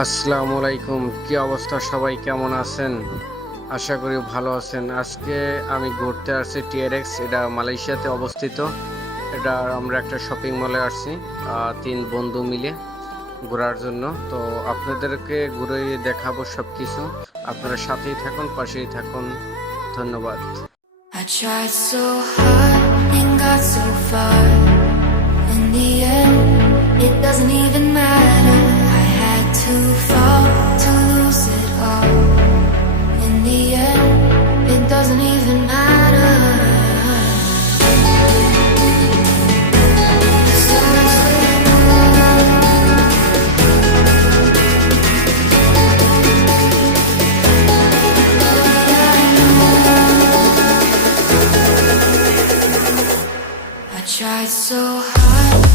আসসালামু আলাইকুম। কি অবস্থা? সবাই কেমন আছেন? আশা করি ভালো আছেন। আজকে আমি ঘুরতে আসছি টিআরএক্স এটা মালয়েশিয়াতে অবস্থিত। এটা আমরা একটা শপিং মলে আসছি তিন বন্ধু মিলে ঘোরার জন্য। তো আপনাদেরকে ঘুরে দেখাবো সব কিছু আপনারা সাথেই থাকুন, পাশেই থাকুন। ধন্যবাদ। tried so hard.